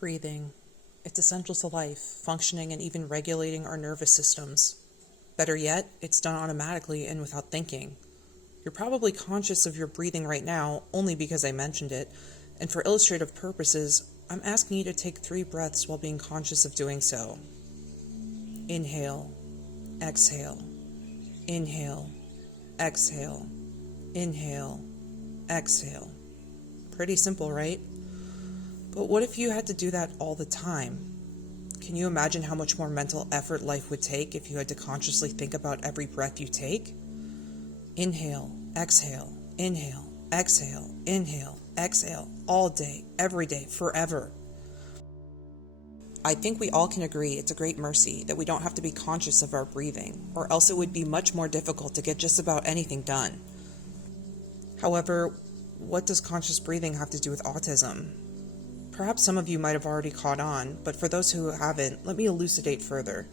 Breathing. It's essential to life, functioning and even regulating our nervous systems. Better yet, it's done automatically and without thinking. You're probably conscious of your breathing right now only because I mentioned it, and for illustrative purposes, I'm asking you to take 3 breaths while being conscious of doing so. Inhale, exhale, inhale, exhale, inhale, exhale. Pretty simple, right? But what if you had to do that all the time? Can you imagine how much more mental effort life would take if you had to consciously think about every breath you take? Inhale, exhale, inhale, exhale, all day, every day, forever. I think we all can agree it's a great mercy that we don't have to be conscious of our breathing, or else it would be much more difficult to get just about anything done. However, what does conscious breathing have to do with autism? Perhaps some of you might have already caught on, but for those who haven't, let me elucidate further.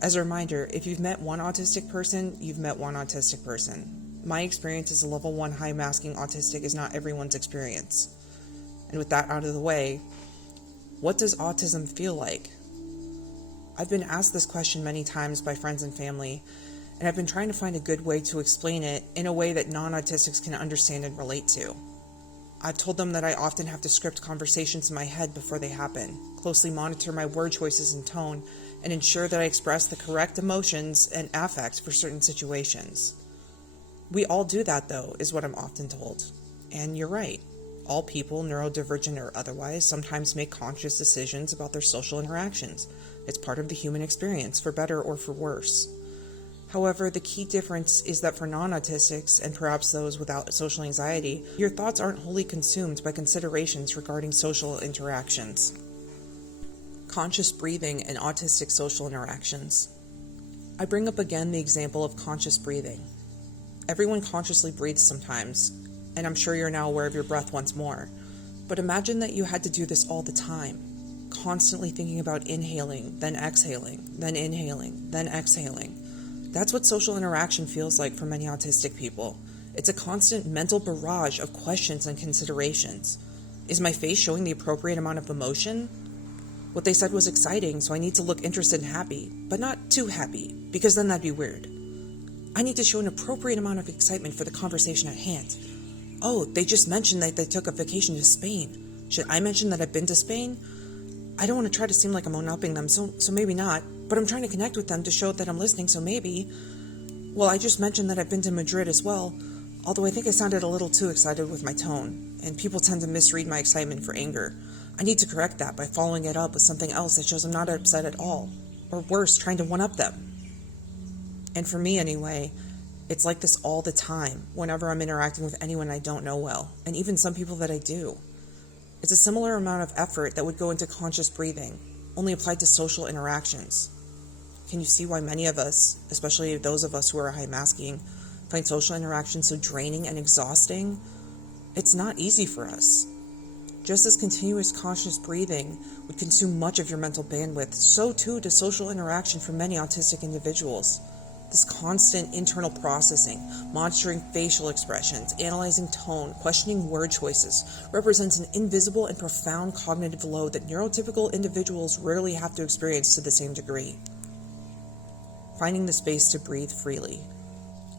As a reminder, if you've met one autistic person, you've met one autistic person. My experience as a level 1 high masking autistic is not everyone's experience. And with that out of the way, what does autism feel like? I've been asked this question many times by friends and family, and I've been trying to find a good way to explain it in a way that non-autistics can understand and relate to. I've told them that I often have to script conversations in my head before they happen, closely monitor my word choices and tone, and ensure that I express the correct emotions and affect for certain situations. We all do that, though, is what I'm often told. And you're right. All people, neurodivergent or otherwise, sometimes make conscious decisions about their social interactions. It's part of the human experience, for better or for worse. However, the key difference is that for non-autistics, and perhaps those without social anxiety, your thoughts aren't wholly consumed by considerations regarding social interactions. Conscious breathing and autistic social interactions. I bring up again the example of conscious breathing. Everyone consciously breathes sometimes, and I'm sure you're now aware of your breath once more. But imagine that you had to do this all the time, constantly thinking about inhaling, then exhaling, then inhaling, then exhaling. That's what social interaction feels like for many autistic people. It's a constant mental barrage of questions and considerations. Is my face showing the appropriate amount of emotion? What they said was exciting, so I need to look interested and happy, but not too happy, because then that'd be weird. I need to show an appropriate amount of excitement for the conversation at hand. Oh, they just mentioned that they took a vacation to Spain. Should I mention that I've been to Spain? I don't want to try to seem like I'm one-upping them, so maybe not. But I'm trying to connect with them to show that I'm listening, so maybe. Well, I just mentioned that I've been to Madrid as well, although I think I sounded a little too excited with my tone, and people tend to misread my excitement for anger. I need to correct that by following it up with something else that shows I'm not upset at all, or worse, trying to one-up them. And for me anyway, it's like this all the time, whenever I'm interacting with anyone I don't know well, and even some people that I do. It's a similar amount of effort that would go into conscious breathing, only applied to social interactions. Can you see why many of us, especially those of us who are high masking, find social interactions so draining and exhausting? It's not easy for us. Just as continuous conscious breathing would consume much of your mental bandwidth, so too does social interaction for many autistic individuals. This constant internal processing, monitoring facial expressions, analyzing tone, questioning word choices, represents an invisible and profound cognitive load that neurotypical individuals rarely have to experience to the same degree. Finding the space to breathe freely.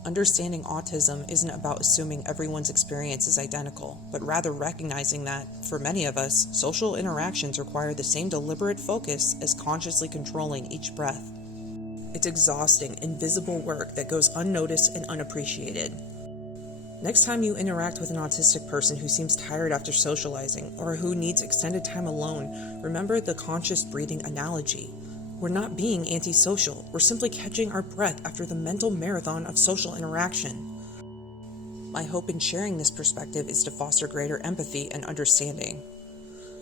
Understanding autism isn't about assuming everyone's experience is identical, but rather recognizing that, for many of us, social interactions require the same deliberate focus as consciously controlling each breath. It's exhausting, invisible work that goes unnoticed and unappreciated. Next time you interact with an autistic person who seems tired after socializing or who needs extended time alone, remember the conscious breathing analogy. We're not being antisocial, we're simply catching our breath after the mental marathon of social interaction. My hope in sharing this perspective is to foster greater empathy and understanding.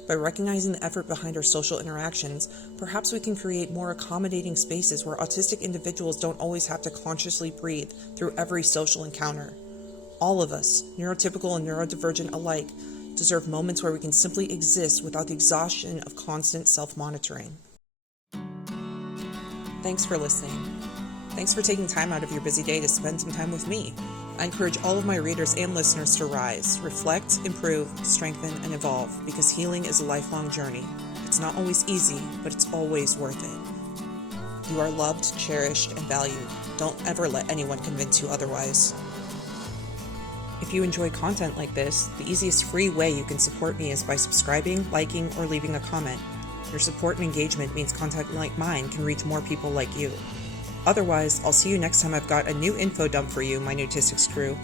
By recognizing the effort behind our social interactions, perhaps we can create more accommodating spaces where autistic individuals don't always have to consciously breathe through every social encounter. All of us, neurotypical and neurodivergent alike, deserve moments where we can simply exist without the exhaustion of constant self-monitoring. Thanks for listening. Thanks for taking time out of your busy day to spend some time with me. I encourage all of my readers and listeners to rise, reflect, improve, strengthen, and evolve, because healing is a lifelong journey. It's not always easy, but it's always worth it. You are loved, cherished, and valued. Don't ever let anyone convince you otherwise. If you enjoy content like this, the easiest free way you can support me is by subscribing, liking, or leaving a comment. Your support and engagement means content like mine can reach more people like you. Otherwise, I'll see you next time I've got a new info dump for you, my Autistics crew.